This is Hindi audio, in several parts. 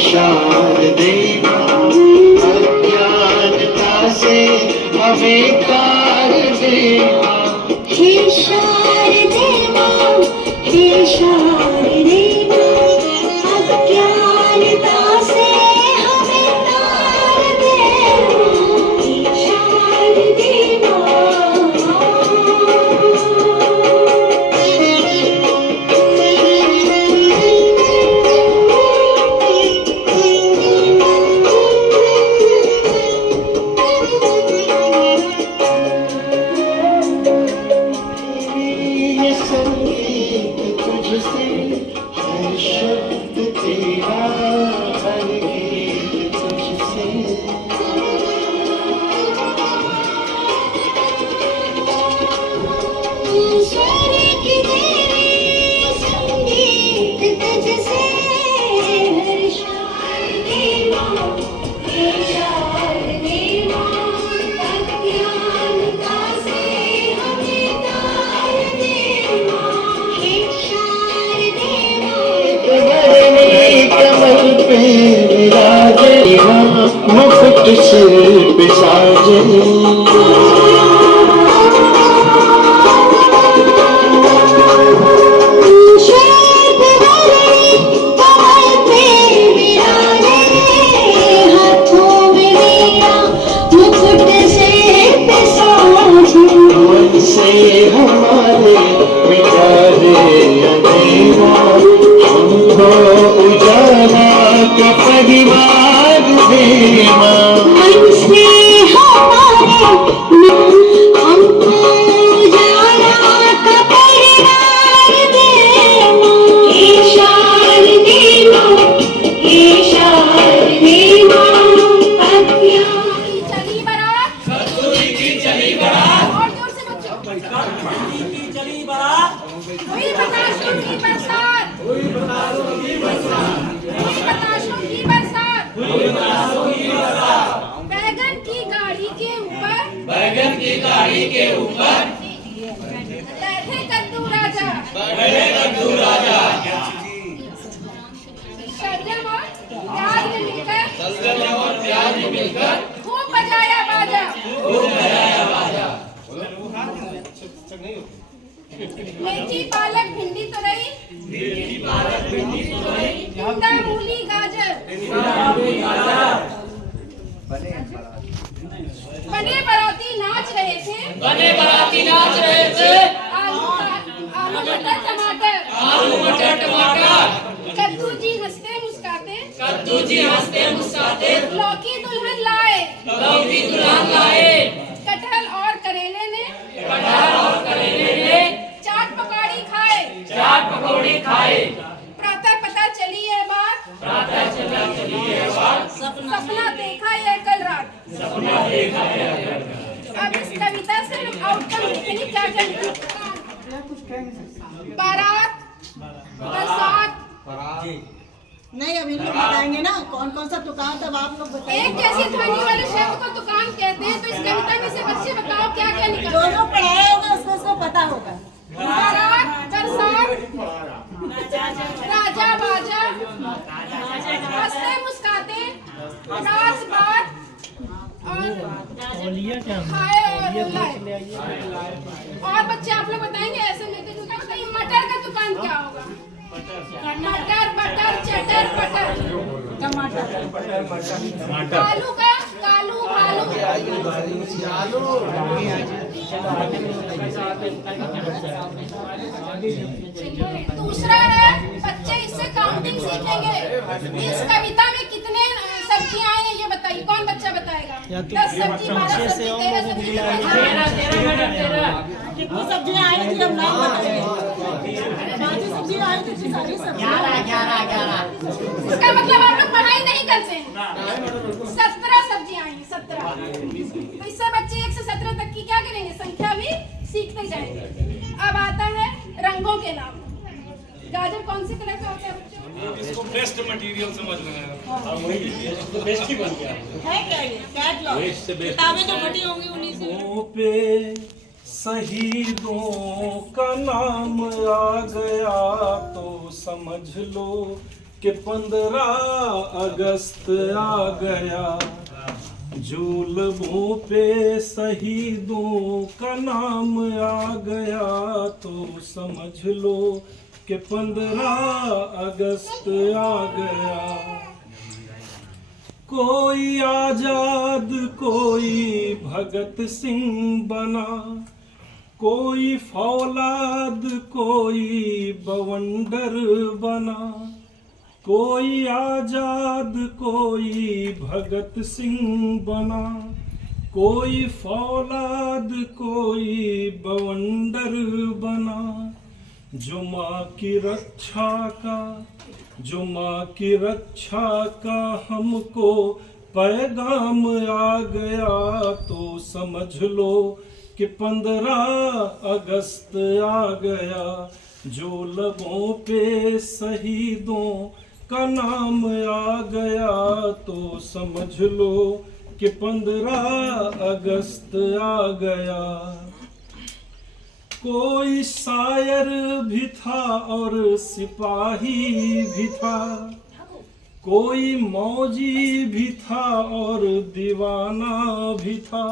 शारदे अज्ञानता से हमें तार दे। हे शारदे माँ, हे शारदे माँ, अज्ञानता से हमें तार दे। हे शारदे माँ। मुकुट सिर पे साजे। से हमारे मिटा दे अंधेरा, हमको उजाला का परिवार दे माँ। मन से हमारे हमको उजाला का परिवार दे माँ। हे शारदे माँ, हे शारदे माँ, चली बारात, कस्तूरी की चली बारात, और जोर से बच्चों, की चली बारात, हुई बताशों की बरसात, हुई बताशों की बरसात, हुई बताशों की बरसात, हुई बताशों की बरसात। बैगन की गाड़ी के ऊपर, बैगन की गाड़ी के ऊपर बैठे कद्दू राजा, बैठे कद्दू राजा। शलजम और प्याज में मिलकर, शलजम और प्याज में मिलकर खूब बजाया बाजा, खूब बजाया बाजा। मेथी पालक भिंडी तुरई, मेथी पालक भिंडी तुरई, टिंडा मूली गाजर, बने बाराती नाच रहे थे, बने बाराती नाच रहे थे, आलू मटर टमाटर, आलू मटर टमाटर, कद्दू जी हंसते मुस्काते, कद्दू जी हंसते मुस्काते, लौकी दुल्हन लाए, लौकी दुल्हन लाए, कटहल और करेले ने, कटहल और करेले ने चाट पकौड़ी खाए, चाट पकौड़ी खाए। प्रातः पता चली ये बात, प्रातः चला चली ये बात, सपना देखा ये कल रात। सपना देखा है। अब इस कविता से हम आउटकम देखेंगे क्या क्या लिखा। बारात, बरसात, नहीं अभी लोग बताएंगे ना कौन कौन सा दुकान तब आप लोग बताएंगे। एक जैसी ध्वनि वाले शब्द को दुकान कहते हैं, तो इस कविता में से बच्चे बताओ क्या क्या लिखा। जो लोग पढ़ाया होगा उसको पता होगा। बारात, बरसात, राजा बाजा, हंसते मुस्काते, नाच बात और खाए और रुलाए। और बच्चे आप लोग बताएंगे ऐसे मिलते जुलते। बताइए मटर का दुकान क्या होगा। मटर बटर चटर पटर, टमाटर, कालू का कालू भालू, दूसरा है बच्चे इससे काउंटिंग सीखेंगे। इस कविता में कितने सब्जियां आई हैं ये बताइए, कौन बच्चा बताएगा। 10 सब्जी, 12 सब्जी, 13 सब्जी, कितनी सब्जियां आई थी हम नाम बताएंगे। पांच सब्जियां आई थी, सारी सब्जियां 11। इसका मतलब आप लोग पढ़ाई नहीं करते हैं। 17 सब्जियां आई हैं, 17। तो इससे बच्चे 1 से 17 तक की क्या करेंगे, संख्या भी सीखते जाएंगे। अब आता है रंगों के नाम। गाजर कौन सी कलर का होता है बच्चों। इसको बेस्ट मटेरियल समझ रहे हैं। बेस्ट ही बन गया है क्या ये कैटलॉग किताबें तो बड़ी होंगी उन्हीं से। पे शहीदों का नाम आ गया तो समझ लो कि 15 अगस्त आ गया, जुल्मों पे शहीदों का नाम आ गया, तो समझ लो कि 15 अगस्त आ गया। कोई आजाद कोई भगत सिंह बना, कोई फौलाद कोई बवंडर बना, कोई आजाद कोई भगत सिंह बना, कोई फौलाद कोई बवंडर बना। जो माँ की रक्षा का, जो माँ की रक्षा का हमको पैगाम आ गया, तो समझ लो कि 15 अगस्त आ गया। जो लबों पे शहीदों का नाम आ गया, तो समझ लो कि 15 अगस्त आ गया। कोई शायर भी था और सिपाही भी था, कोई मौजी भी था और दीवाना भी था,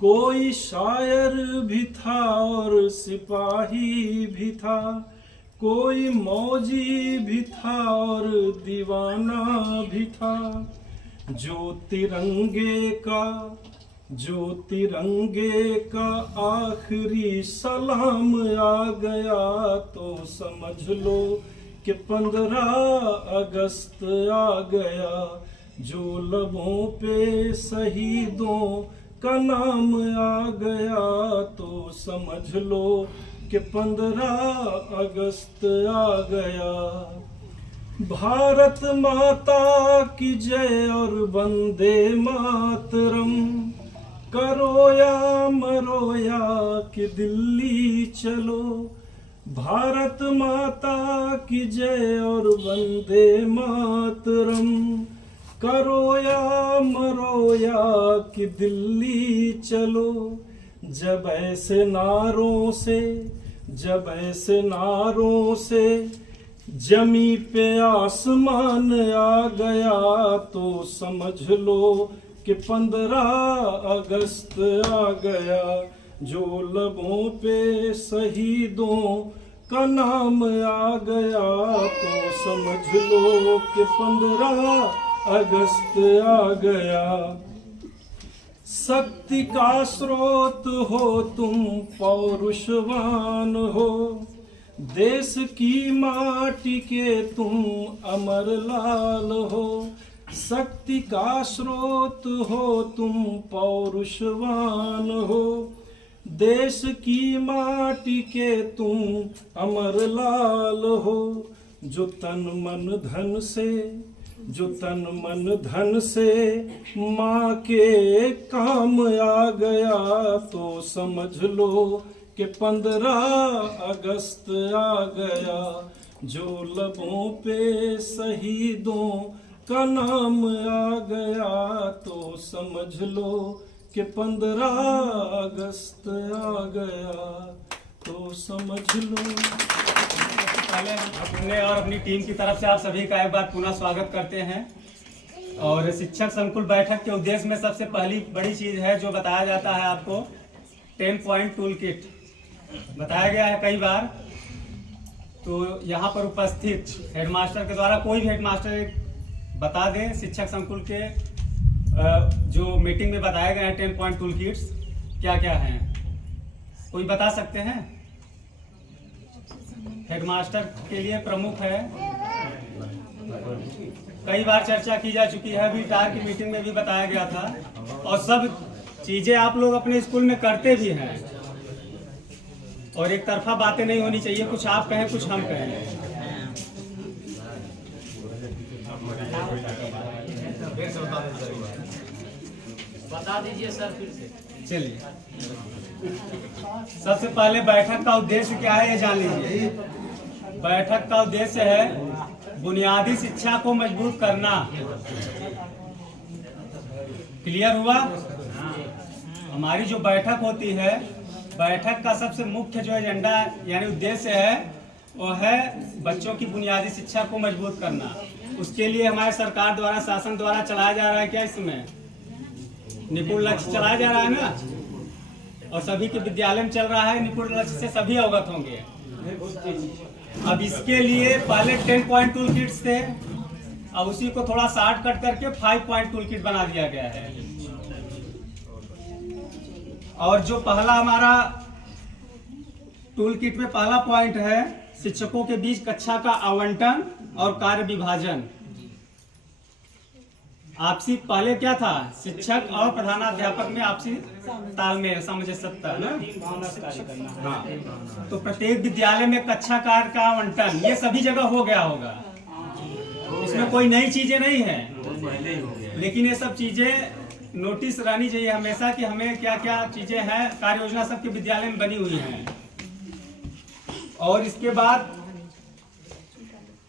कोई शायर भी था और सिपाही भी था, कोई मौजी भी था और दीवाना भी था। जो तिरंगे का आखिरी सलाम आ गया, तो समझ लो कि 15 अगस्त आ गया। जो लबों पे शहीदों का नाम आ गया, तो समझ लो कि 15 अगस्त आ गया। भारत माता की जय और वंदे मातरम, करो या मरो या कि दिल्ली चलो। भारत माता की जय और वंदे मातरम, करो या मरो या कि दिल्ली चलो। जब ऐसे नारों से जमी पे आसमान आ गया, तो समझ लो कि 15 अगस्त आ गया। जो लबों पे शहीदों का नाम आ गया, तो समझ लो कि 15 अगस्त आ गया। शक्ति का स्रोत हो तुम, पौरुषवान हो, देश की माटी के तुम अमर लाल हो। शक्ति का स्रोत हो तुम, पौरुषवान हो, देश की माटी के तुम अमर लाल हो। जो तन मन धन से माँ के काम आ गया, तो समझ लो कि 15 अगस्त आ गया। जो लबों पे शहीदों का नाम आ गया, तो समझ लो कि 15 अगस्त आ गया, तो समझ लो। पहले अपने और अपनी टीम की तरफ से आप सभी का एक बार पुनः स्वागत करते हैं। और शिक्षक संकुल बैठक के उद्देश्य में सबसे पहली बड़ी चीज़ है जो बताया जाता है आपको 10 पॉइंट टूल किट बताया गया है कई बार। तो यहाँ पर उपस्थित हेडमास्टर के द्वारा कोई भी हेडमास्टर बता दें शिक्षक संकुल के जो मीटिंग में बताए गए हैं 10 पॉइंट टूल किट्स क्या क्या हैं, कोई बता सकते हैं? हेडमास्टर के लिए प्रमुख है, कई बार चर्चा की जा चुकी है, अभी टार की मीटिंग में भी बताया गया था और सब चीजें आप लोग अपने स्कूल में करते भी हैं और एक तरफा बातें नहीं होनी चाहिए, कुछ आप कहें कुछ हम कहें। बता दीजिए सर फिर से। चलिए, सबसे पहले बैठक का उद्देश्य क्या है ये जान लीजिए। बैठक का उद्देश्य है बुनियादी शिक्षा को मजबूत करना। क्लियर हुआ? हमारी जो बैठक होती है, बैठक का सबसे मुख्य जो एजेंडा यानी उद्देश्य है वो है बच्चों की बुनियादी शिक्षा को मजबूत करना। उसके लिए हमारे सरकार द्वारा, शासन द्वारा चलाया जा रहा है क्या इसमें निपुण लक्ष्य चलाया जा रहा है ना, और सभी के विद्यालय में चल रहा है निपुण लक्ष्य से सभी अवगत होंगे। अब इसके लिए पहले 10 पॉइंट टूल किट्स थे, अब उसी को थोड़ा शार्ट कट करके 5 पॉइंट टूल किट बना दिया गया है। और जो पहला हमारा टूल किट में पहला पॉइंट है शिक्षकों के बीच कक्षा का आवंटन और कार्य विभाजन। आपसी पहले क्या था, शिक्षक और प्रधानाध्यापक में आपसी तालमेल सामंजस्यता ना। हाँ, तो प्रत्येक विद्यालय में कक्षा कार्य का आवंटन ये सभी जगह हो गया होगा, इसमें कोई नई चीजें नहीं है, लेकिन ये सब चीजें नोटिस रहनी चाहिए हमेशा कि हमें क्या क्या चीजें हैं, कार्य योजना सबके विद्यालय में बनी हुई है। और इसके बाद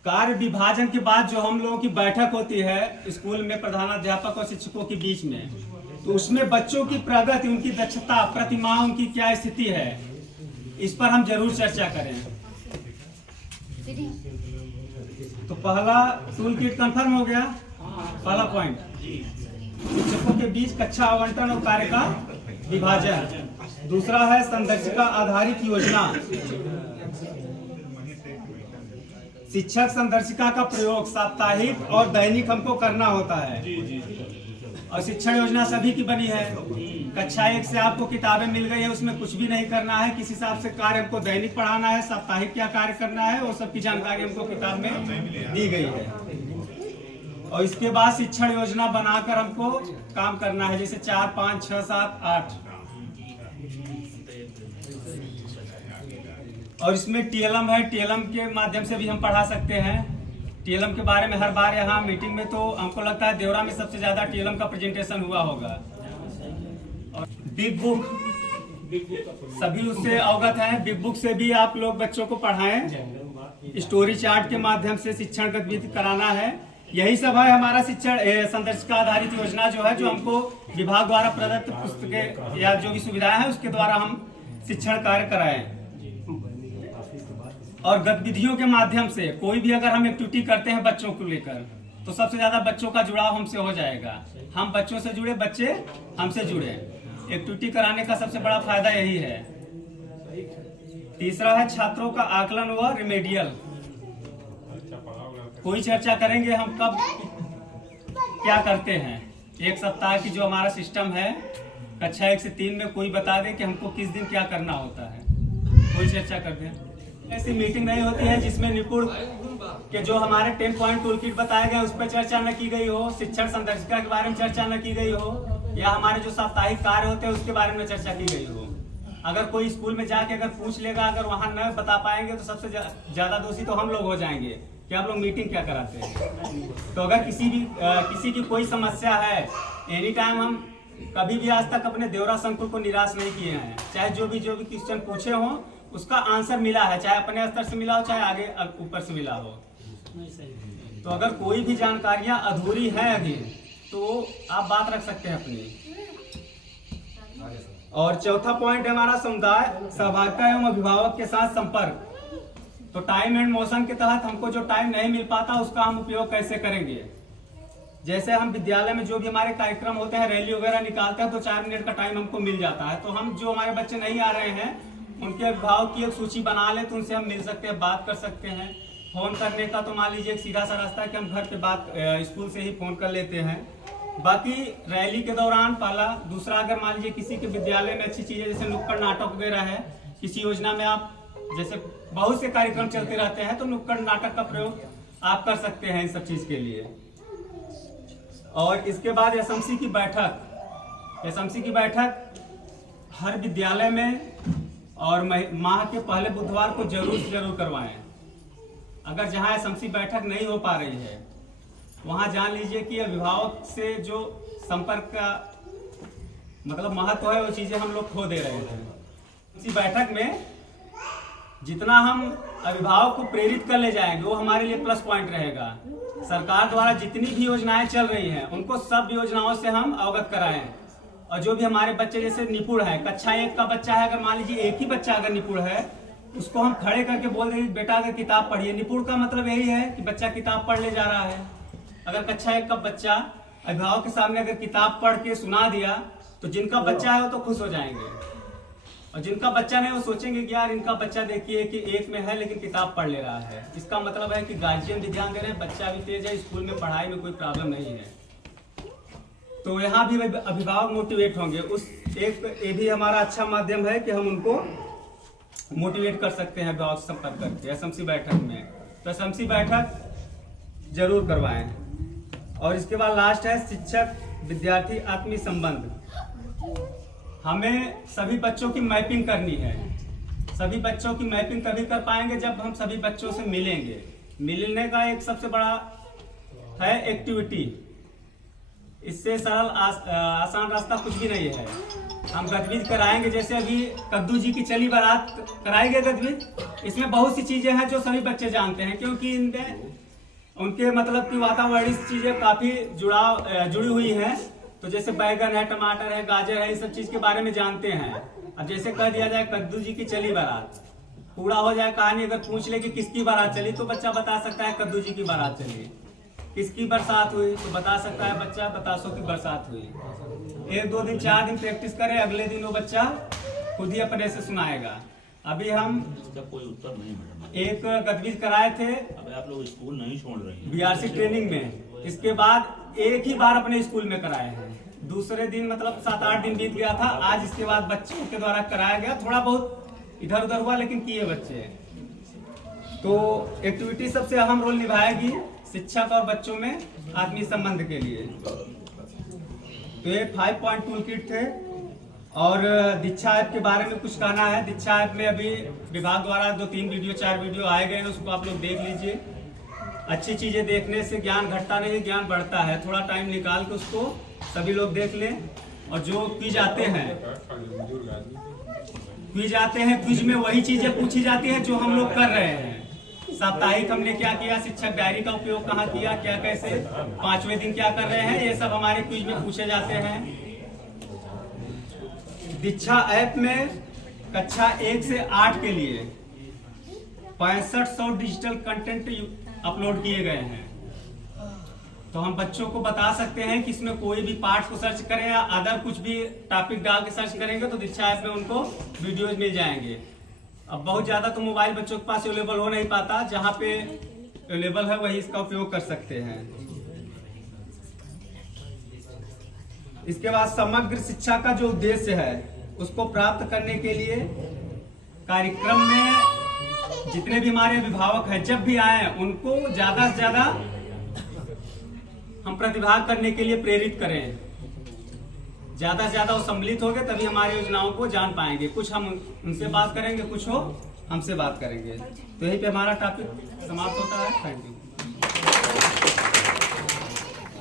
कार्य विभाजन के बाद जो हम लोगों की बैठक होती है स्कूल में प्रधानाध्यापक और शिक्षकों के बीच में, तो उसमें बच्चों की प्रगति, उनकी दक्षता, प्रतिमा, उनकी क्या स्थिति है, इस पर हम जरूर चर्चा करें। तो पहला टूल किट कंफर्म हो गया, पहला पॉइंट शिक्षकों के बीच कक्षा आवंटन और कार्य का विभाजन। दूसरा है संदर्शिका आधारित योजना। शिक्षक संदर्शिका का प्रयोग साप्ताहिक और दैनिक हमको करना होता है। और शिक्षण योजना सभी की बनी है। कक्षा 1 से आपको किताबें मिल गई है, उसमें कुछ भी नहीं करना है, किस हिसाब से कार्य हमको दैनिक पढ़ाना है, साप्ताहिक क्या कार्य करना है, और सबकी जानकारी हमको किताब में दी गई है। और इसके बाद शिक्षण योजना बनाकर हमको काम करना है, जैसे 4, 5, 6, 7, 8। और इसमें टीएलएम है, टीएलएम के माध्यम से भी हम पढ़ा सकते हैं। टीएलएम के बारे में हर बार यहाँ मीटिंग में तो हमको लगता है देवरा में सबसे ज्यादा टीएलएम का प्रेजेंटेशन हुआ होगा। और बिग बुक सभी उससे अवगत हैं, बिग बुक से भी आप लोग बच्चों को पढ़ाएं। स्टोरी चार्ट के माध्यम से शिक्षण गतिविधि कराना है। यही सब है हमारा शिक्षण संदर्शिका आधारित योजना जो है, जो हमको विभाग द्वारा प्रदत्त पुस्तकें या जो भी सुविधाएं हैं उसके द्वारा हम शिक्षण कार्य कराएं। और गतिविधियों के माध्यम से कोई भी अगर हम एक्टिविटी करते हैं बच्चों को लेकर, तो सबसे ज्यादा बच्चों का जुड़ाव हमसे हो जाएगा। हम बच्चों से जुड़े, बच्चे हमसे जुड़े। एक्टिविटी कराने का सबसे बड़ा फायदा यही है। तीसरा है छात्रों का आकलन व रिमेडियल। कोई चर्चा करेंगे हम कब क्या करते हैं। एक सप्ताह की जो हमारा सिस्टम है, कक्षा 1 से 3 में कोई बता दे कि हमको किस दिन क्या करना होता है, कोई चर्चा कर दे। ऐसी मीटिंग नहीं होती है जिसमें निपुण के जो हमारे 10 पॉइंट टूल किट बताए गए उस पर चर्चा न की गई हो, शिक्षण संदर्शिका के बारे में चर्चा न की गई हो, या हमारे जो साप्ताहिक कार्य होते हैं उसके बारे में चर्चा की गई हो। अगर कोई स्कूल में जाके अगर पूछ लेगा, अगर वहाँ न बता पाएंगे तो सबसे ज्यादा दोषी तो हम लोग हो जाएंगे कि आप लोग मीटिंग क्या कराते हैं। तो अगर किसी की कोई समस्या है, एनी टाइम हम कभी भी आज तक अपने देवरा संकुल को निराश नहीं किए हैं। चाहे जो भी क्वेश्चन पूछे हों उसका आंसर मिला है, चाहे अपने स्तर से मिला हो, चाहे आगे ऊपर से मिला हो। तो अगर कोई भी जानकारियां अधूरी है अभी, तो आप बात रख सकते हैं अपनी। और चौथा पॉइंट है हमारा समुदाय सहभागिता एवं अभिभावक के साथ संपर्क। तो टाइम एंड मोशन के तहत हमको जो टाइम नहीं मिल पाता उसका हम उपयोग कैसे करेंगे। जैसे हम विद्यालय में जो भी हमारे कार्यक्रम होते हैं, रैली वगैरह निकालते हैं, तो 4 मिनट का टाइम हमको मिल जाता है। तो हम जो हमारे बच्चे नहीं आ रहे हैं उनके अभिभावक की एक सूची बना ले, तो उनसे हम मिल सकते हैं, बात कर सकते हैं। फोन करने का तो मान लीजिए एक सीधा सा रास्ता है कि हम घर पे बात स्कूल से ही फोन कर लेते हैं। बाकी रैली के दौरान पहला, दूसरा, अगर मान लीजिए किसी के विद्यालय में अच्छी चीजें जैसे नुक्कड़ नाटक वगैरह है, किसी योजना में आप जैसे बहुत से कार्यक्रम चलते रहते हैं, तो नुक्कड़ नाटक का प्रयोग आप कर सकते हैं इन सब चीज के लिए। और इसके बाद एसएमसी की बैठक हर विद्यालय में और माह के पहले बुधवार को जरूर करवाएं। अगर जहां एसएमसी बैठक नहीं हो पा रही है, वहां जान लीजिए कि अभिभावक से जो संपर्क का मतलब महत्व है, वो चीजें हम लोग खो दे रहे हैं। इसी बैठक में जितना हम अभिभावक को प्रेरित कर ले जाएंगे वो हमारे लिए प्लस पॉइंट रहेगा। सरकार द्वारा जितनी भी योजनाएं चल रही हैं उनको सब योजनाओं से हम अवगत कराएं। और जो भी हमारे बच्चे जैसे निपुण है, कक्षा 1 का बच्चा है, अगर मान लीजिए एक ही बच्चा अगर निपुण है, उसको हम खड़े करके बोल देंगे बेटा अगर किताब पढ़िए। निपुण का मतलब यही है कि बच्चा किताब पढ़ ले जा रहा है। अगर कक्षा 1 का बच्चा अभिभावक के सामने अगर किताब पढ़ के सुना दिया तो जिनका बच्चा है वो तो खुश हो जाएंगे, और जिनका बच्चा नहीं वो सोचेंगे कि यार इनका बच्चा देखिए कि 1 में है लेकिन किताब पढ़ ले रहा है। इसका मतलब है कि गार्जियन भी ध्यान दे रहे हैं, बच्चा भी तेज है, स्कूल में पढ़ाई में कोई प्रॉब्लम नहीं है। तो यहाँ भी अभिभावक मोटिवेट होंगे। ये भी हमारा अच्छा माध्यम है कि हम उनको मोटिवेट कर सकते हैं अभिभावक से संपर्क करके एसएमसी बैठक में। तो एसएमसी बैठक जरूर करवाएं। और इसके बाद लास्ट है शिक्षक विद्यार्थी आत्मीय संबंध। हमें सभी बच्चों की मैपिंग करनी है। सभी बच्चों की मैपिंग तभी कर पाएंगे जब हम सभी बच्चों से मिलेंगे। मिलने का एक सबसे बड़ा है एक्टिविटी। इससे सरल आसान रास्ता कुछ भी नहीं है। हम गतिविधि कराएंगे, जैसे अभी कद्दू जी की चली बारात कराएंगे गतिविधि। इसमें बहुत सी चीजें हैं जो सभी बच्चे जानते हैं, क्योंकि इनमें उनके मतलब की वातावरणीय चीजें काफी जुड़ी हुई हैं। तो जैसे बैगन है, टमाटर है, गाजर है, इस सब चीज के बारे में जानते हैं। अब जैसे कह दिया जाए कद्दू जी की चली बारात, पूरा हो जाए कहानी। अगर पूछ ले कि किसकी बारात चली तो बच्चा बता सकता है कद्दू जी की बारात चली। किसकी बरसात हुई तो बता सकता है बच्चा बतासों की बरसात हुई। 1 2 दिन 4 दिन प्रैक्टिस करे, अगले दिन वो बच्चा खुद ही अपने से सुनाएगा। अभी हम इसका कोई उत्तर नहीं मैडम। एक गतिविधि कराए थे अब आप लोग स्कूल नहीं छोड़ रहे हैं बीआरसी ट्रेनिंग में। इसके बाद एक ही बार अपने स्कूल में कराए हैं। दूसरे दिन मतलब 7-8 दिन बीत गया था। आज इसके बाद बच्चों के द्वारा कराया गया। थोड़ा बहुत इधर उधर हुआ लेकिन किए बच्चे। तो एक्टिविटी सबसे अहम रोल निभाएगी शिक्षक और बच्चों में आत्मीय संबंध के लिए। तो ये 5 पॉइंट टूल किट थे। और दीक्षा ऐप के बारे में कुछ कहना है। दीक्षा ऐप में अभी विभाग द्वारा 2-3 वीडियो 4 वीडियो आए गए हैं, उसको आप लोग देख लीजिए। अच्छी चीजें देखने से ज्ञान घटता नहीं, ज्ञान बढ़ता है। थोड़ा टाइम निकाल के उसको सभी लोग देख लें। और जो क्विज आते हैं क्विज में वही चीजें पूछी जाती है जो हम लोग कर रहे हैं। साप्ताहिक हमने क्या किया, शिक्षक डायरी का उपयोग कहाँ किया, क्या कैसे, 5वें दिन क्या कर रहे हैं, ये सब हमारे क्विज में पूछे जाते हैं। दीक्षा ऐप में कक्षा 1 से 8 के लिए 6500 डिजिटल कंटेंट अपलोड किए गए हैं। तो हम बच्चों को बता सकते हैं कि इसमें कोई भी पार्ट को सर्च करें या अदर कुछ भी टॉपिक डाल के सर्च करेंगे तो दीक्षा ऐप में उनको वीडियोज मिल जाएंगे। अब बहुत ज्यादा तो मोबाइल बच्चों के पास अवेलेबल हो नहीं पाता, जहां पे अवेलेबल है वही इसका उपयोग कर सकते हैं। इसके बाद समग्र शिक्षा का जो उद्देश्य है उसको प्राप्त करने के लिए कार्यक्रम में जितने भी हमारे अभिभावक हैं जब भी आए उनको ज्यादा से ज्यादा हम प्रतिभाग करने के लिए प्रेरित करें। ज्यादा से ज्यादा वो सम्मिलित हो गए तभी हमारी योजनाओं को जान पाएंगे। कुछ हम उनसे बात करेंगे, कुछ हो हमसे बात करेंगे। तो यहीं पे हमारा टॉपिक समाप्त होता है। Thank you.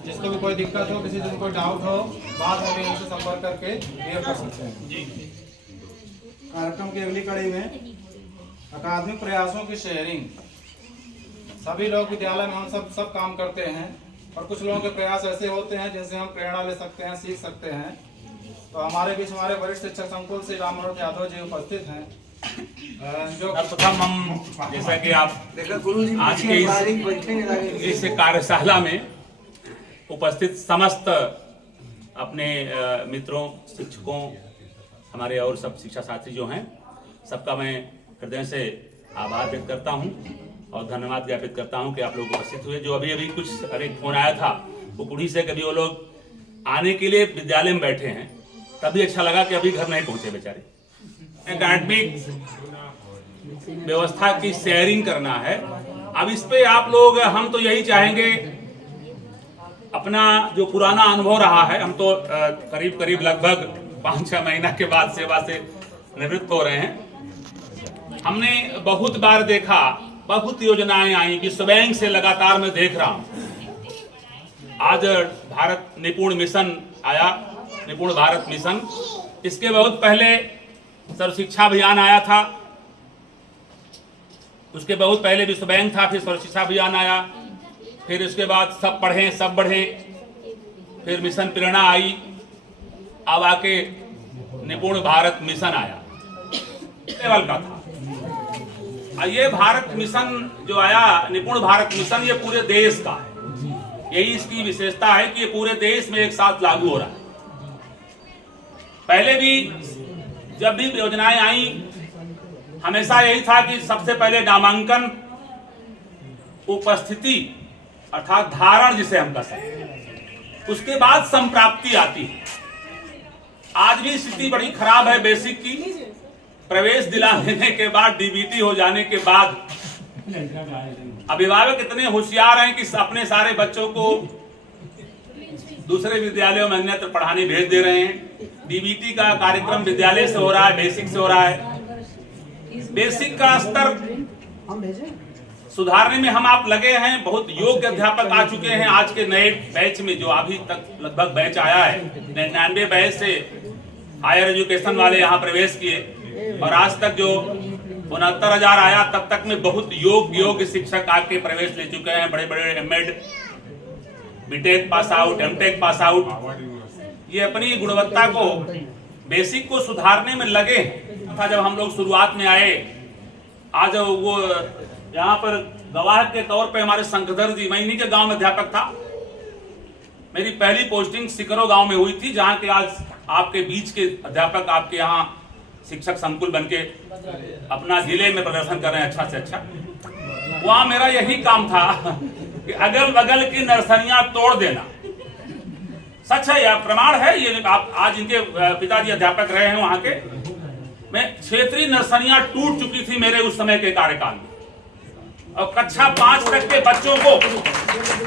जिसको भी कोई दिक्कत हो, किसी दिन कोई डाउट हो, बाद में भी हमसे संपर्क करके क्लियर कर सकते हैं। जी। कार्यक्रम की अगली कड़ी में अकादमिक प्रयासों की शेयरिंग। सभी लोग विद्यालय में हम सब काम करते हैं और कुछ लोगों के प्रयास ऐसे होते हैं जिनसे हम प्रेरणा ले सकते हैं, सीख सकते हैं। तो हमारे बीच हमारे वरिष्ठ शिक्षक संकुल से राम मनोहर यादव जी उपस्थित हैं। जो प्रथम हम जैसा कि आप आज के इस कार्यशाला में उपस्थित समस्त अपने मित्रों, शिक्षकों, हमारे और सब शिक्षा साथी जो हैं, सबका मैं हृदय से आभार व्यक्त करता हूं और धन्यवाद ज्ञापित करता हूं कि आप लोग उपस्थित हुए। जो अभी अभी कुछ अरे फोन आया था वो कुड़ी से, कभी वो लोग आने के लिए विद्यालय में बैठे हैं, तभी अच्छा लगा कि अभी घर नहीं पहुंचे बेचारे। एकेडमिक व्यवस्था की शेयरिंग करना है। अब इस पे आप लोग, हम तो यही चाहेंगे, अपना जो पुराना अनुभव रहा है, हम तो करीब करीब लगभग 5-6 महीना के बाद सेवा से निवृत्त हो रहे हैं। हमने बहुत बार देखा, बहुत योजनाएं आई, विश्व बैंक से लगातार मैं देख रहा हूं। आज भारत निपुण मिशन आया, निपुण भारत मिशन। इसके बहुत पहले सर्व शिक्षा अभियान आया था, उसके बहुत पहले विश्व बैंक था, फिर सर्व शिक्षा अभियान आया, फिर उसके बाद सब पढ़ें सब बढ़ें, फिर मिशन प्रेरणा आई, अब आके निपुण भारत मिशन आया। लेवल का था ये भारत मिशन जो आया, निपुण भारत मिशन, ये पूरे देश का है। यही इसकी विशेषता है कि ये पूरे देश में एक साथ लागू हो रहा है। पहले भी जब भी योजनाएं आई, हमेशा यही था कि सबसे पहले नामांकन, उपस्थिति अर्थात धारण जिसे हम कह सकते, उसके बाद संप्राप्ति आती है। आज भी स्थिति बड़ी खराब है बेसिक की। प्रवेश दिला लेने के बाद, डीबीटी हो जाने के बाद अभिभावक इतने होशियार हैं कि अपने सारे बच्चों को दूसरे विद्यालयों में अन्यत्र पढ़ाने भेज दे रहे हैं। डीबीटी का कार्यक्रम विद्यालय से हो रहा है, बेसिक से हो रहा है। बेसिक का स्तर सुधारने में हम आप लगे हैं। बहुत योग्य अध्यापक आ चुके हैं आज के नए बैच में, जो अभी तक लगभग बैच आया है। 99 बैच से हायर एजुकेशन वाले यहाँ प्रवेश किए और आज तक जो 69,000 आया, तब तक में बहुत योग्य शिक्षक आके प्रवेश ले चुके हैं। बड़े बड़े MEd, BTech pass out, MTech pass out. ये अपनी गुणवत्ता को, बेसिक को सुधारने में लगे था। जब हम लोग शुरुआत में आए, आज वो यहाँ पर गवाह के तौर पे हमारे शंकरधर जी, मैं इन्हीं के गांव में अध्यापक था। मेरी पहली पोस्टिंग सिकरो गांव में हुई थी, जहाँ के आज आपके बीच के अध्यापक आपके यहाँ शिक्षक संकुल बनके अपना जिले में प्रदर्शन कर रहे हैं अच्छा से अच्छा। वहां मेरा यही काम था कि अगल बगल की नर्सरियां तोड़ देना। सच है, यह प्रमाण है। ये आप आज इनके पिताजी अध्यापक रहे हैं वहां के। मैं क्षेत्रीय नर्सरियां टूट चुकी थी मेरे उस समय के कार्यकाल में, और कक्षा 5 तक के बच्चों को,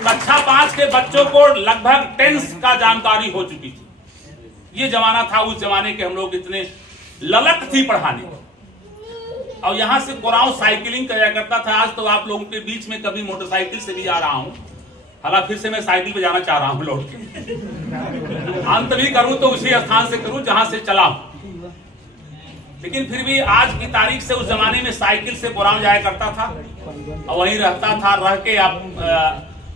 कक्षा 5 के बच्चों को लगभग टेंस का जानकारी हो चुकी थी। ये जमाना था, उस जमाने के हम लोग इतने ललक थी पढ़ाने को। और यहां से कोराव साइकिलिंग किया करता था। आज तो आप लोगों के बीच में कभी मोटरसाइकिल से भी जा रहा हूं, हालांकि फिर से मैं साइकिल पे जाना चाह रहा हूं लौट के। अंत भी करूं तो उसी स्थान से करूं जहां से चला हूं। लेकिन फिर भी आज की तारीख से, उस जमाने में साइकिल से कोराव जाया करता था और वहीं रहता था। रह के आप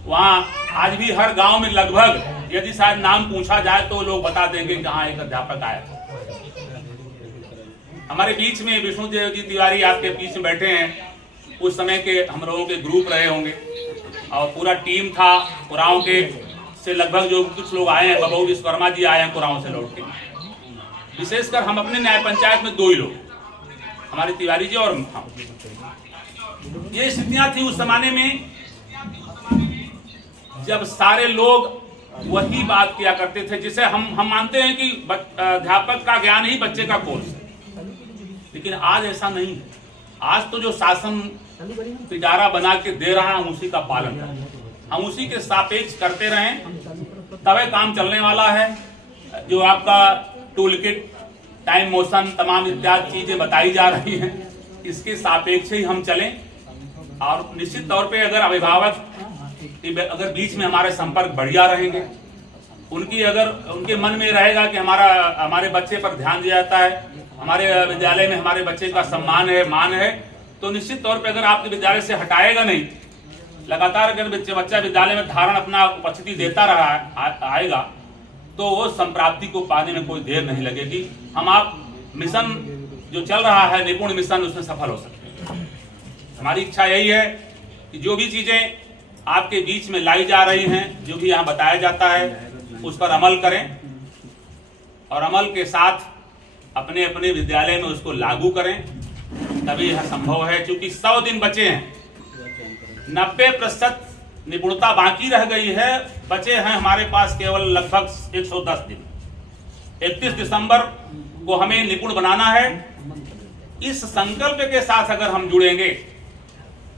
वहां आज भी हर गांव में लगभग, यदि शायद नाम पूछा जाए तो लोग बता देंगे कहाँ एक अध्यापक आया था। हमारे बीच में विष्णुदेव जी तिवारी आपके बीच में बैठे हैं। उस समय के हम लोगों के ग्रुप रहे होंगे और पूरा टीम था कुराओं के से। लगभग जो कुछ लोग आए हैं, बबू विश्वकर्मा जी आए हैं कुराओं से लौट के। विशेषकर हम अपने न्याय पंचायत में 2 ही लोग, हमारे तिवारी जी और हम। ये स्थितियां थी उस जमाने में, जब सारे लोग वही बात किया करते थे जिसे हम मानते हैं कि अध्यापक का ज्ञान ही बच्चे का कोर्स है। लेकिन आज ऐसा नहीं है। आज तो जो शासन पिटारा बना के दे रहा है, हम उसी का पालन करें, हम उसी के सापेक्ष करते रहें, तभी काम चलने वाला है। जो आपका टूल किट, टाइम मोशन, तमाम इत्यादि चीजें बताई जा रही हैं, इसके सापेक्ष ही हम चलें। और निश्चित तौर पे अगर अभिभावक अगर बीच में हमारे संपर्क बढ़िया रहेंगे, उनकी अगर उनके मन में रहेगा कि हमारे बच्चे पर ध्यान दिया जाता है, हमारे विद्यालय में हमारे बच्चे का सम्मान है, मान है, तो निश्चित तौर पे अगर आपके विद्यालय से हटाएगा नहीं, लगातार अगर बच्चा विद्यालय में धारण अपना उपस्थिति देता रहा आएगा, तो वो संप्राप्ति को पाने में कोई देर नहीं लगेगी। हम आप मिशन जो चल रहा है, निपुण मिशन, उसमें सफल हो सकते हैं। हमारी इच्छा यही है कि जो भी चीजें आपके बीच में लाई जा रही हैं, जो भी यहाँ बताया जाता है, उस पर अमल करें और अमल के साथ अपने अपने विद्यालय में उसको लागू करें, तभी यह संभव है। क्योंकि 100 दिन बचे हैं, 90% निपुणता बाकी रह गई है, बचे हैं हमारे पास केवल लगभग 110 दिन। 31 दिसंबर को हमें निपुण बनाना है। इस संकल्प के साथ अगर हम जुड़ेंगे,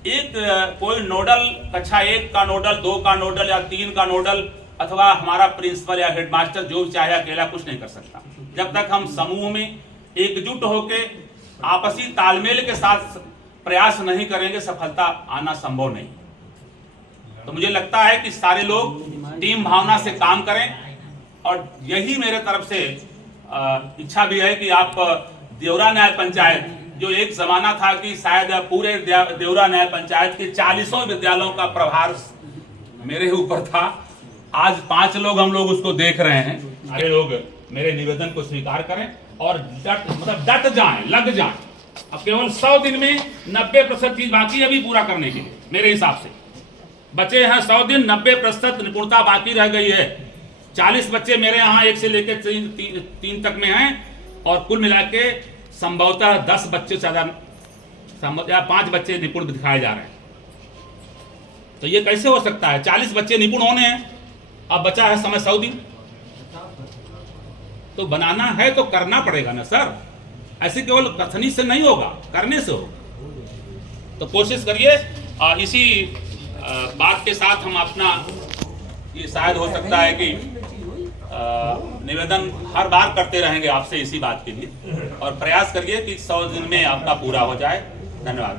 एक कोई नोडल, कक्षा 1 का नोडल, 2 का नोडल या 3 का नोडल, अथवा हमारा प्रिंसिपल या हेडमास्टर जो चाहे अकेला कुछ नहीं कर सकता। जब तक हम समूह में एकजुट होके आपसी तालमेल के साथ प्रयास नहीं करेंगे, सफलता आना संभव नहीं। तो मुझे लगता है कि सारे लोग टीम भावना से काम करें, और यही मेरे तरफ से इच्छा भी है कि आप देवरा न्याय पंचायत, जो एक जमाना था कि शायद पूरे देवरा न्याय पंचायत के 40 विद्यालयों का प्रभार मेरे ऊपर था, आज 5 लोग हम लोग उसको देख रहे हैं। सारे लोग मेरे निवेदन को स्वीकार करें और डट जाएं, लग जाएं। अब केवल 100 दिन में 90% चीज बाकी है अभी पूरा करने के लिए। मेरे हिसाब से बचे हैं 100 दिन, 90% निपुणता बाकी रह गई है। 40 बच्चे मेरे यहाँ 1 से लेकर 3 तक में हैं और कुल मिला के संभवतः 10 बच्चे से ज्यादा या 5 बच्चे निपुण दिखाए जा रहे हैं। तो ये कैसे हो सकता है? 40 बच्चे निपुण होने हैं, अब बचा है समय 100 दिन। तो बनाना है तो करना पड़ेगा ना सर, ऐसे केवल कथनी से नहीं होगा, करने से होगा। तो कोशिश करिए। इसी बात के साथ हम अपना, ये शायद हो सकता है कि निवेदन हर बार करते रहेंगे आपसे इसी बात के लिए, और प्रयास करिए कि 100 दिन में आपका पूरा हो जाए। धन्यवाद।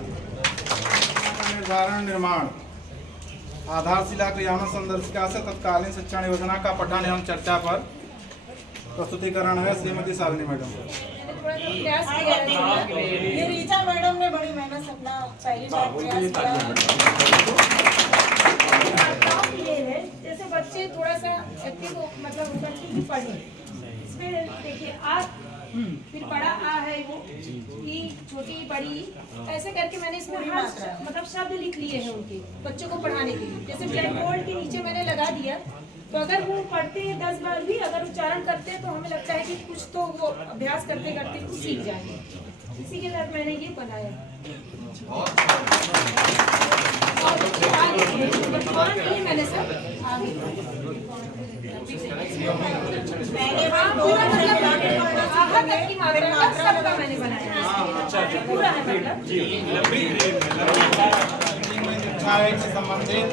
निर्धारण निर्माण आधारशिला क्रियान्वयन संदर्शिका से तत्कालीन शिक्षण योजना का पठन एवं चर्चा पर प्रस्तुतिकरण है श्रीमती शालिनी मैडम। प्रयास किया है। ये रीचा मैडम ने बड़ी मेहनत से अपना पहली बार प्रयास किया है। जैसे बच्चे थोड़ा सा एक्टिव मतलब होकर के पढ़े, इसमें देखिए आज फिर बड़ा आ है वो ई छोटी बड़ी, ऐसे करके मैंने इसमें हर मतलब शब्द लिख लिए हैं उनके बच्चों को पढ़ाने के लिए। जैसे ब्लैक बोर्ड के नीचे मैंने लगा दिया, तो अगर वो पढ़ते हैं 10 बार भी अगर उच्चारण करते हैं तो हमें लगता है कि कुछ तो वो अभ्यास करते करते कुछ सीख जाएंगे। इसी के लिए मैंने ये बनाया। और ये मैंने सब आगे की मात्रा सबका मैंने बनाया पूरा है मतलब से संबंधित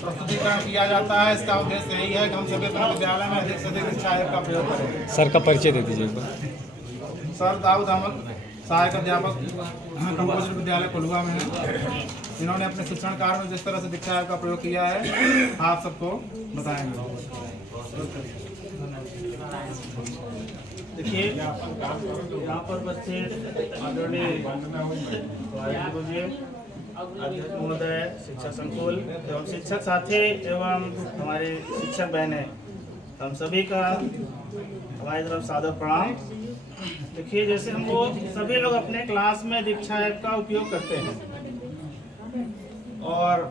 प्रस्तुतिकरण किया जाता है। इसका उद्देश्य यही है कि हम सभी अपने विद्यालय में अधिक से अधिक शिक्षा ऐप का प्रयोग करें। सर का परिचय दे दीजिए। सर दाऊद अहमद, सहायक अध्यापक कंपोजिट विद्यालय कोल्हुआ में है। इन्होंने अपने शिक्षण कार्य में जिस तरह से दीक्षा ऐप का प्रयोग किया है आप सबको बताएंगे। देखिए यहाँ पर बच्चे आदरणीय अध्यक्ष महोदय, शिक्षा संकुल एवं शिक्षक साथी एवं हमारे शिक्षक बहनें, हम सभी का हमारी तरफ सादर प्रणाम। देखिए जैसे हम लोग सभी लोग अपने क्लास में दीक्षा ऐप का उपयोग करते हैं, और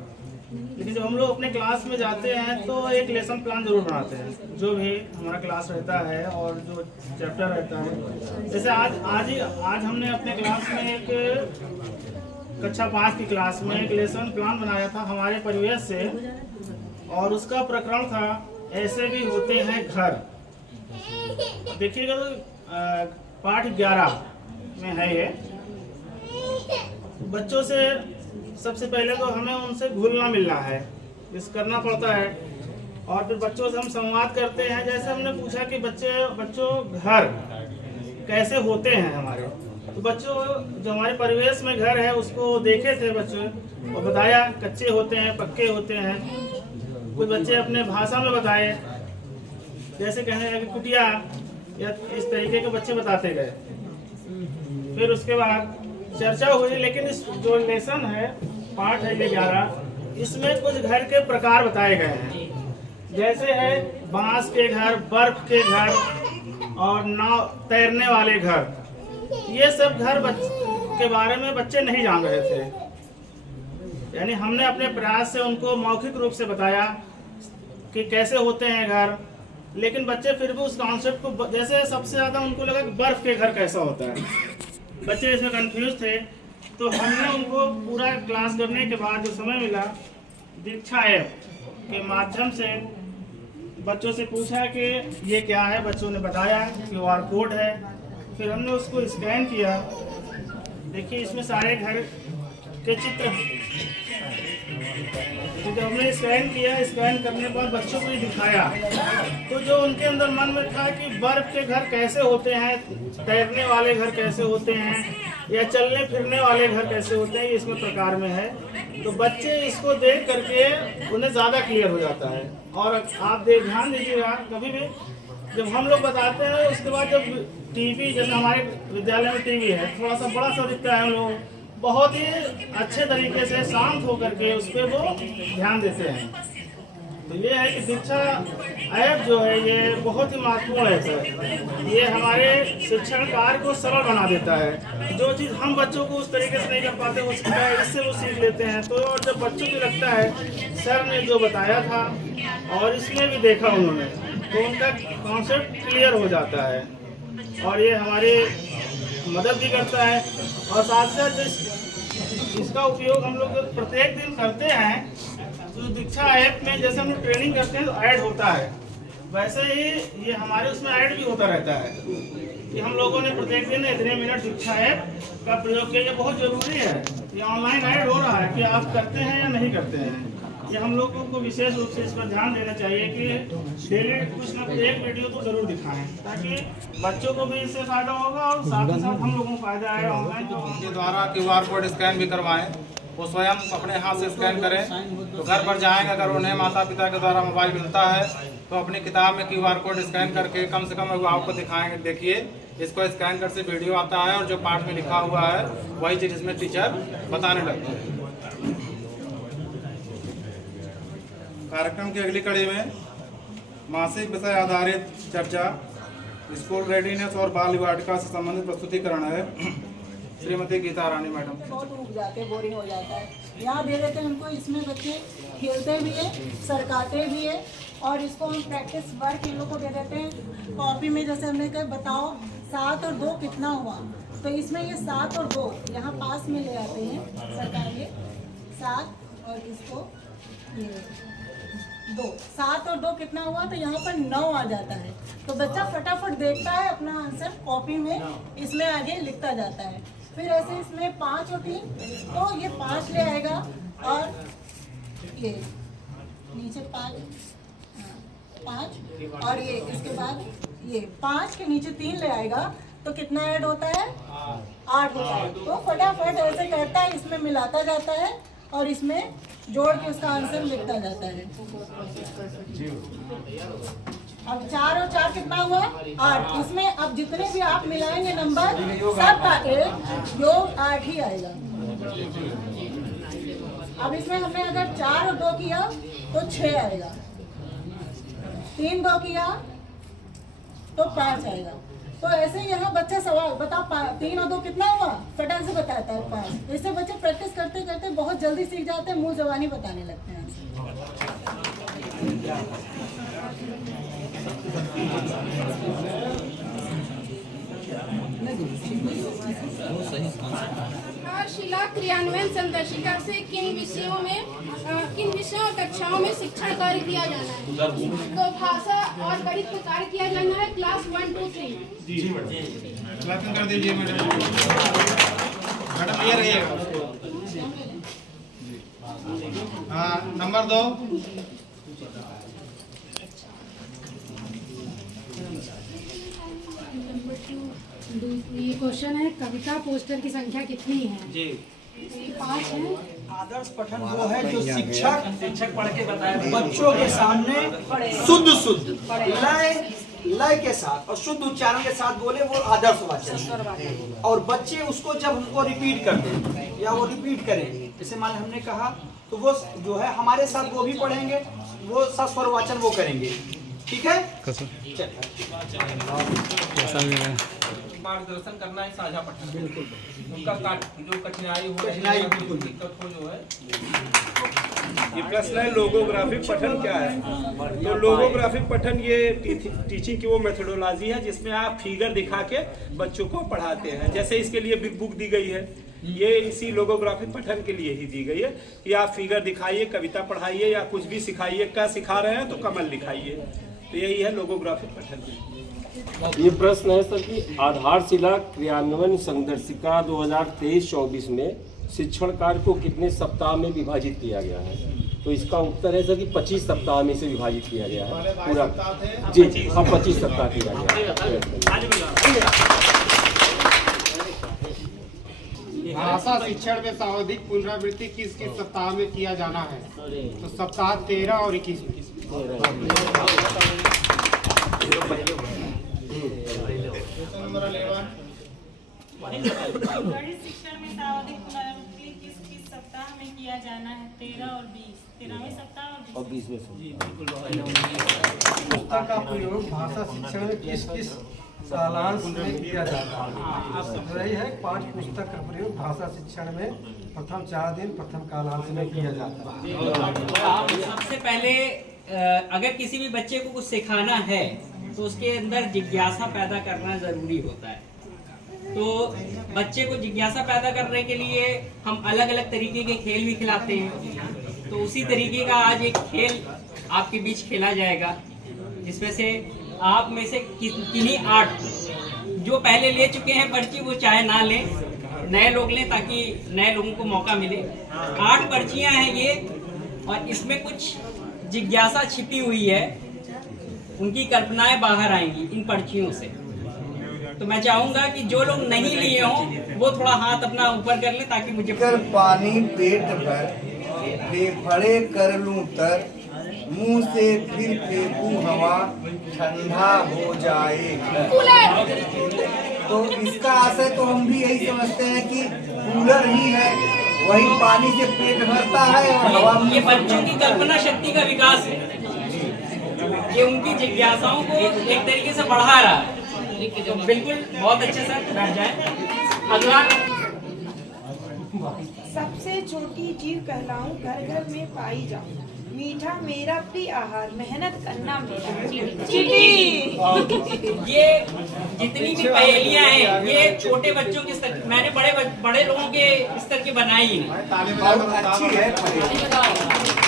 लेकिन जब हम लोग अपने क्लास में जाते हैं तो एक लेसन प्लान जरूर बनाते हैं, जो भी हमारा क्लास रहता है और जो चैप्टर रहता है। जैसे आज हमने अपने क्लास में एक कक्षा 5 की क्लास में एक लेसन प्लान बनाया था हमारे परिवेश से, और उसका प्रकरण था ऐसे भी होते हैं घर। देखिएगा तो पाठ 11 में है ये। बच्चों से सबसे पहले तो हमें उनसे घुलना मिलना है, इस करना पड़ता है, और फिर बच्चों से हम संवाद करते हैं। जैसे हमने पूछा कि बच्चों घर कैसे होते हैं हमारे, तो बच्चों जो हमारे परिवेश में घर है उसको देखे थे बच्चों, और बताया कच्चे होते हैं, पक्के होते हैं। कुछ बच्चे अपने भाषा में बताए, जैसे कहने लगे कुटिया, या इस तरीके के बच्चे बताते गए। फिर उसके बाद चर्चा हुई, लेकिन इस जो लेसन है पाठ है ये 11, इसमें कुछ घर के प्रकार बताए गए हैं। जैसे है बांस के घर, बर्फ के घर और नाव तैरने वाले घर। ये सब घर के बारे में बच्चे नहीं जान रहे थे, यानी हमने अपने प्रयास से उनको मौखिक रूप से बताया कि कैसे होते हैं घर। लेकिन बच्चे फिर भी उस कॉन्सेप्ट को, जैसे सबसे ज़्यादा उनको लगा कि बर्फ के घर कैसा होता है, बच्चे इसमें कंफ्यूज थे। तो हमने उनको पूरा क्लास करने के बाद जो समय मिला, दीक्षा ऐप के माध्यम से बच्चों से पूछा कि ये क्या है। बच्चों ने बताया QR कोड है। फिर हमने उसको स्कैन किया। देखिए इसमें सारे घर के चित्र हैं। तो जब हमने स्कैन किया, स्कैन करने के बाद बच्चों को दिखाया, तो जो उनके अंदर मन में था कि बर्फ के घर कैसे होते हैं, तैरने वाले घर कैसे होते हैं, या चलने फिरने वाले घर कैसे होते हैं, ये इसमें प्रकार में है। तो बच्चे इसको देख करके उन्हें ज़्यादा क्लियर हो जाता है। और आप ध्यान दीजिएगा, कभी भी जब हम लोग बताते हैं उसके बाद जब टीवी, जैसे हमारे विद्यालय में टीवी है, थोड़ा सा बड़ा सा दिखता है, हम लोग बहुत ही अच्छे तरीके से शांत होकर के उस पर वो ध्यान देते हैं। तो ये है कि दीक्षा ऐप जो है ये बहुत ही महत्वपूर्ण है सर। ये हमारे शिक्षण कार्य को सरल बना देता है। जो चीज़ हम बच्चों को उस तरीके से नहीं कर पाते वो सीखता है, इससे वो सीख लेते हैं। तो और जब बच्चों को लगता है सर ने जो बताया था और इसमें भी देखा उन्होंने, तो उनका कॉन्सेप्ट क्लियर हो जाता है और ये हमारी मदद भी करता है। और साथ साथ इसका उपयोग हम लोग प्रत्येक दिन करते हैं। तो दीक्षा ऐप में जैसे हम लोग ट्रेनिंग करते हैं तो ऐड होता है, वैसे ही ये हमारे उसमें ऐड भी होता रहता है कि हम लोगों ने प्रत्येक दिन इतने मिनट दीक्षा ऐप का प्रयोग किया। ये बहुत जरूरी है। ये ऑनलाइन ऐड हो रहा है कि आप करते हैं या नहीं करते हैं। ये हम लोगों को विशेष रूप से इस पर ध्यान देना चाहिए कि डेली कुछ ना कुछ एक वीडियो तो जरूर दिखाएं, ताकि बच्चों को भी इससे फायदा होगा और साथ ही साथ हम लोगों को फायदा है। ऑनलाइन के द्वारा QR कोड स्कैन भी करवाएं, वो स्वयं अपने हाथ से स्कैन करें तो घर पर जाएंगे। अगर उन्हें माता पिता के द्वारा मोबाइल मिलता है तो अपनी किताब में QR कोड स्कैन करके कम से कम अभिभावक को दिखाएंगे, देखिए इसको स्कैन कर से वीडियो आता है और जो पाठ में लिखा हुआ है वही चीज़ इसमें टीचर बताने लगते हैं। कार्यक्रम की अगली कड़ी में मासिक विषय आधारित चर्चा, स्कूल रेडीनेस और बाल वाटिका से संबंधित प्रस्तुतिकरण है। श्रीमती गीता रानी मैडम। बहुत उग जाते, बोरिंग हो जाता है। यहाँ दे देते हैं हमको, इसमें बच्चे खेलते भी है, सरकाते भी है और इसको हम प्रैक्टिस वर्क इन लोग को दे देते हैं। कॉपी में जैसे हमने कहा बताओ 7 और 2 कितना हुआ, तो इसमें ये 7 और 2 यहाँ पास में ले आते हैं सरकाएंगे 7 और इसको ये 2, 7 और 2 कितना हुआ, तो यहाँ पर 9 आ जाता है। तो बच्चा फटाफट देखता है अपना आंसर कॉपी में, इसमें आगे लिखता जाता है। फिर ऐसे इसमें 5 और 3, तो ये 5 ले आएगा और ये नीचे 5 और ये इसके बाद ये 5 के नीचे 3 ले आएगा, तो कितना ऐड होता है 8 होता है। तो फटाफट ऐसे करता है, इसमें मिलाता जाता है और इसमें जोड़ के उसका आंसर लिखता जाता है। अब 4 और 4 कितना हुआ 8। इसमें अब जितने भी आप मिलाएंगे नंबर सबका योग 8 ही आएगा। अब इसमें हमने अगर 4 और 2 किया तो 6 आएगा, 3 2 किया तो 5 आएगा। तो ऐसे यहाँ बच्चा सवाल बताओ 3 और 2 कितना हुआ, फटाक से बताता है 5। इससे बच्चे प्रैक्टिस करते करते बहुत जल्दी सीख जाते हैं, मुंह जबानी बताने लगते हैं। शिला क्रियान्वयन संदर्शिका से किन विषयों और कक्षाओं में शिक्षण कार्य किया जाना है। तो भाषा और गणित में कार्य किया जाना है क्लास 1 2 3। जी मैडम कर दीजिए मैडम। मैडम ये रहिएगा। हाँ नंबर 2। ये क्वेश्चन है कविता पोस्टर की संख्या कितनी है जी? 5 है। आदर्श पठन वो है जो शिक्षक पढ़ के बताए बच्चों के सामने शुद्ध लय के साथ और शुद्ध उच्चारण के साथ बोले, वो आदर्श वाचन। और बच्चे उसको जब हमको रिपीट कर दें या वो रिपीट करें, जैसे मान हमने कहा तो वो जो है हमारे साथ वो भी पढ़ेंगे, वो सस्वर वाचन वो करेंगे। ठीक है, मार्गदर्शन करना है साझा पठन। बिल्कुल उनका जो कठिनाई बिल्कुल दिक्कत हो जो है। ये प्रश्न है लोगोग्राफिक पठन क्या है। तो लोगोग्राफिक पठन ये टीचिंग की वो मेथोडोलॉजी है जिसमें आप फिगर दिखा के बच्चों को पढ़ाते हैं। जैसे इसके लिए बिग बुक दी गई है, ये इसी लोगोग्राफिक पठन के लिए ही दी गई है कि आप फिगर दिखाइए, कविता पढ़ाइए या कुछ भी सिखाइए। क्या सिखा रहे हैं तो कमल दिखाइए। तो यही है लोगोग्राफिक पठन के लिए। ये प्रश्न है सर कि आधारशिला क्रियान्वयन संदर्शिका 2023-24 में शिक्षण कार्य को कितने सप्ताह में विभाजित किया गया है। तो इसका उत्तर है सर कि 25 सप्ताह में से विभाजित किया गया है पूरा। जी हाँ, 25 सप्ताह किया गया। भाषा शिक्षण में सावधिक पुनरावृत्ति किस किस सप्ताह में किया जाना है। तो सप्ताह 13 और 21 में। गणित शिक्षण में सावधिक पुनरावृत्ति किस किस सप्ताह सप्ताह में किया जाना है 13 और 20, 13वें सप्ताह और 20वें पुस्तक का प्रयोग भाषा शिक्षण में किस किस सालांश में किया जाता है? रही है पाठ पुस्तक का प्रयोग भाषा शिक्षण में प्रथम 4 दिन प्रथम कालांश में किया जाता है। सबसे पहले अगर किसी भी बच्चे को कुछ सिखाना है तो उसके अंदर जिज्ञासा पैदा करना जरूरी होता है। तो बच्चे को जिज्ञासा पैदा करने के लिए हम अलग अलग तरीके के खेल भी खिलाते हैं। तो उसी तरीके का आज एक खेल आपके बीच खेला जाएगा, जिसमें से आप में से किन्हीं 8 जो पहले ले चुके हैं पर्ची वो चाहे ना लें, नए लोग लें ताकि नए लोगों को मौका मिले। 8 पर्चियां हैं ये, और इसमें कुछ जिज्ञासा छिपी हुई है, उनकी कल्पनाएं बाहर आएंगी इन पर्चियों से। तो मैं चाहूंगा कि जो लोग नहीं लिए हों वो थोड़ा हाथ अपना ऊपर कर ले ताकि मुझे पानी पेट भर बेफड़े कर लूं तर मुंह से फिर फेंकूं हवा ठंडा हो जाए। तो इसका आशय तो हम भी यही समझते हैं कि कूलर ही है, वही पानी से पेट भरता है और हवा। ये बच्चों की कल्पना शक्ति का विकास है, ये उनकी जिज्ञासाओं को एक तरीके से बढ़ा रहा है। तो बिल्कुल बहुत अच्छे से बैठ जाए। अगला, सबसे छोटी जीव कहलाऊं घर घर में पाई जाऊं, मीठा मेरा प्रिय आहार मेहनत करना मेरा चींटी। ये जितनी भी पहेलियां हैं ये छोटे बच्चों के स्तर, मैंने बड़े लोगों के स्तर की बनाई है।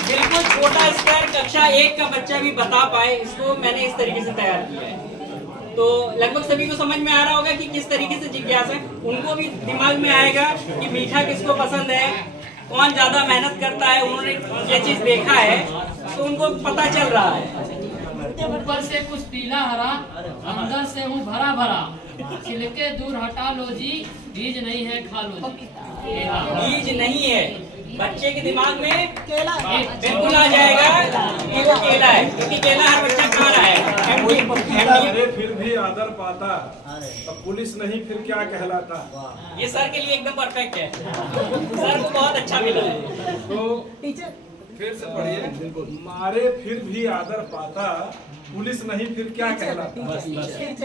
बिल्कुल छोटा स्तर कक्षा 1 का बच्चा भी बता पाए, इसको मैंने इस तरीके से तैयार किया है। तो लगभग सभी को समझ में आ रहा होगा कि किस तरीके से जिज्ञासा, उनको भी दिमाग में आएगा कि मीठा किसको पसंद है, कौन ज्यादा मेहनत करता है, उन्होंने ये चीज देखा है तो उनको पता चल रहा है। ऊपर से कुछ पीला हरा, अंदर से हूँ भरा भरा, छिलके दूर हटा लो जी, बीज नहीं है खा लो जी। बीज नहीं है, बच्चे के दिमाग में केला बिल्कुल आ जाएगा कि वो केला है, क्योंकि केला हर बच्चा खा रहा है। अरे फिर भी आदर पाता, अब पुलिस नहीं फिर क्या कहलाता। ये सर के लिए एकदम परफेक्ट है, सर को बहुत अच्छा मिला है। तो फिर से पढ़िए, मारे फिर भी आदर पाता, पुलिस नहीं फिर क्या कहलाता।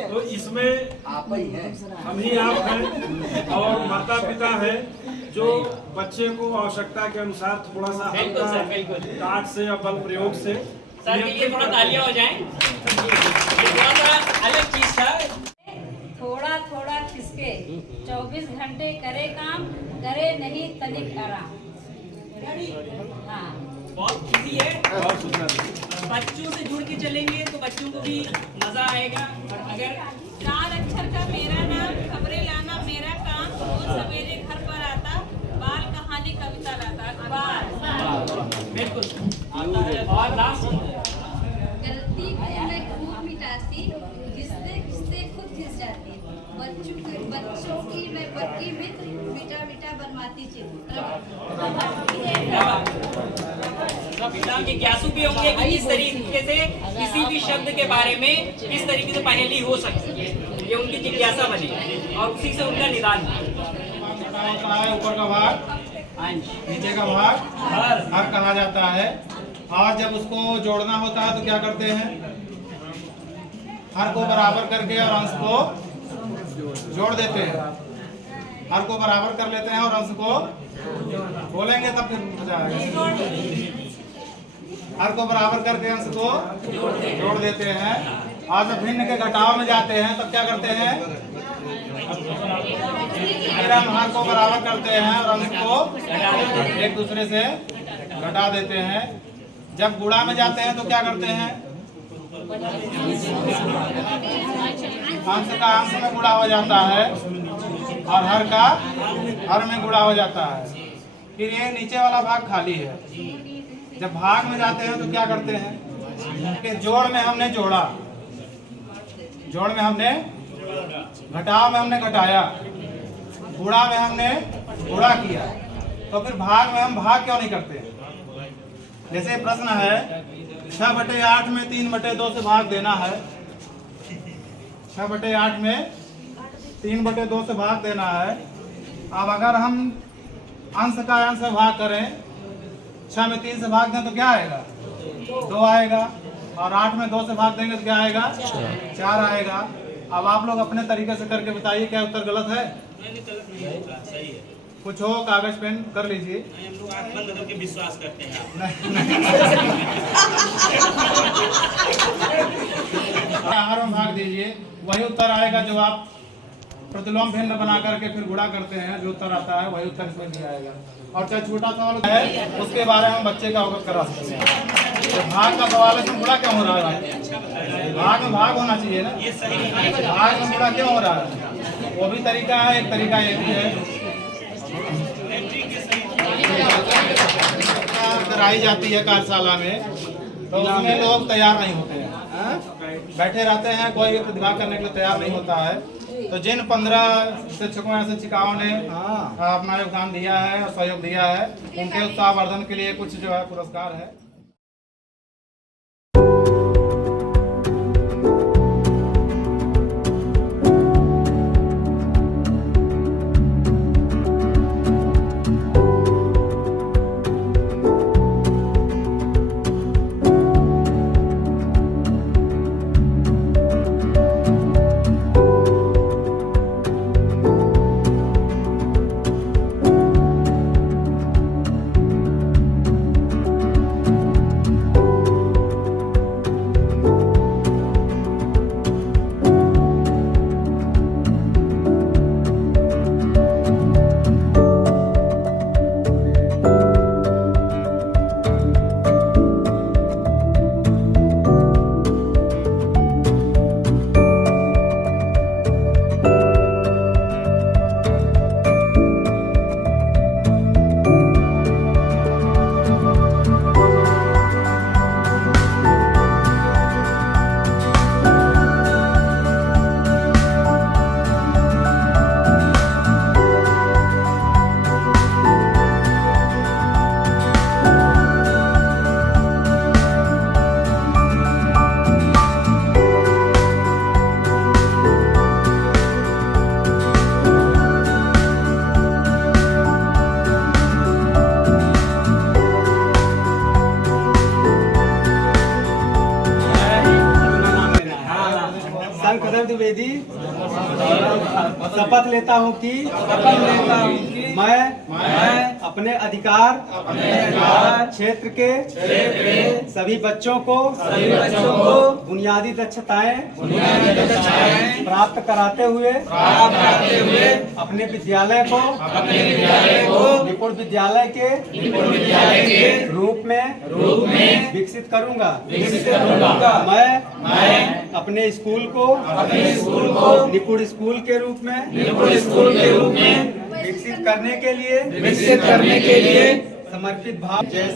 तो इसमें आप ही हैं, हम ही आप हैं, और माता पिता हैं जो बच्चे को आवश्यकता के अनुसार थोड़ा सा काट से या बल प्रयोग से। सर के लिए थोड़ा तालियां हो जाएं। ये थोड़ा सा अलग चीज था। थोड़ा थोड़ा खिसके 24 घंटे करे काम, करे नहीं तनिक आराम। हाँ, बहुत इजी है, बच्चों से जुड़ के चलेंगे तो बच्चों को भी मजा आएगा। और अगर 4 अक्षर का मेरा नाम, खबरें लाना मेरा काम, रोज सवेरे घर पर आता, बाल कहानी कविता लाता, अखबार। बिल्कुल। और लास्ट, गलती मैं खूब मिटाती, घिसते घिसते खुद घिस जाती, बच्चों की मैं पक्की मित्र, मीठा मीठा बनवाती चित्र। सब जिज्ञासु भी होंगे कि किस तरीके से किसी भी शब्द के बारे में किस तरीके से पहेली हो सकती है, ये उनकी जिज्ञासा बनी और उसी से उनका निदान। ऊपर का भाग, नीचे का भाग हर कहा जाता है। और जब उसको जोड़ना होता है तो क्या करते हैं, हर को बराबर करके और अंश को जोड़ देते हैं। हर को बराबर कर लेते हैं और अंश को बोलेंगे तब फिर मजा आएगा। हर को बराबर करके अंश को जोड़ देते हैं। और जब भिन्न के घटाव में जाते हैं तब क्या करते हैं, फिर हम हर को बराबर करते हैं और अंश को एक दूसरे से घटा देते हैं। जब गुणा में जाते हैं तो क्या करते हैं, अंश का अंश में गुणा हो जाता है और हर का हर में गुणा हो जाता है। फिर ये नीचे वाला भाग खाली है। जब भाग में जाते हैं तो क्या करते हैं कि जोड़ में हमने जोड़ा, जोड़ में हमने घटाव में हमने घटाया, गुणा में हमने गुणा किया। तो फिर भाग में हम भाग क्यों नहीं करते। जैसे प्रश्न है 6/8 में 3/2 से भाग देना है, 6/8 में 3/2 से भाग देना है। अब अगर हम अंश का अंश भाग करें, 6 में 3 से भाग दें तो क्या आएगा? 2 आएगा। और 8 में 2 से भाग देंगे तो क्या आएगा? 4 आएगा। अब आप लोग अपने तरीके से करके बताइए क्या उत्तर गलत है? सही है। कुछ हो कागज पेन कर लीजिए। हम लोग आंख बंद करके विश्वास करते हैं। आहार में भाग दीजिए, वही उत्तर आएगा जो आप प्रतिलोम भिन्न बना करके फिर गुणा करते हैं, जो उत्तर आता है वही उत्तर इसमें भी आएगा। और चाहे छोटा सवाल है उसके बारे में बच्चे का अवगत करा सकते हैं। तो भाग का सवाल है, इसमें गुणा क्यों हो रहा है? भाग में भाग होना चाहिए ना, भाग में गुणा क्यों हो रहा है? वो भी तरीका है, एक तरीका ये भी है कराई जाती है कार्यशाला में, तो उसमें लोग तैयार नहीं होते हैं, बैठे रहते हैं, कोई भी प्रतिभा करने के लिए तैयार नहीं होता है। तो जिन 15 शिक्षकों या शिक्षिकाओं ने अपना योगदान दिया है और सहयोग दिया है, उनके उत्साहवर्धन के लिए कुछ जो है पुरस्कार है। द्विवेदी शपथ लेता हूँ कि मैं अपने अधिकार क्षेत्र के सभी बच्चों को बुनियादी दक्षताएं प्राप्त कराते हुए अपने विद्यालय को निपुण विद्यालय के रूप में विकसित करूंगा। मैं अपने स्कूल को निपुण स्कूल के रूप में विकसित करने के लिए समर्पित भाव। जय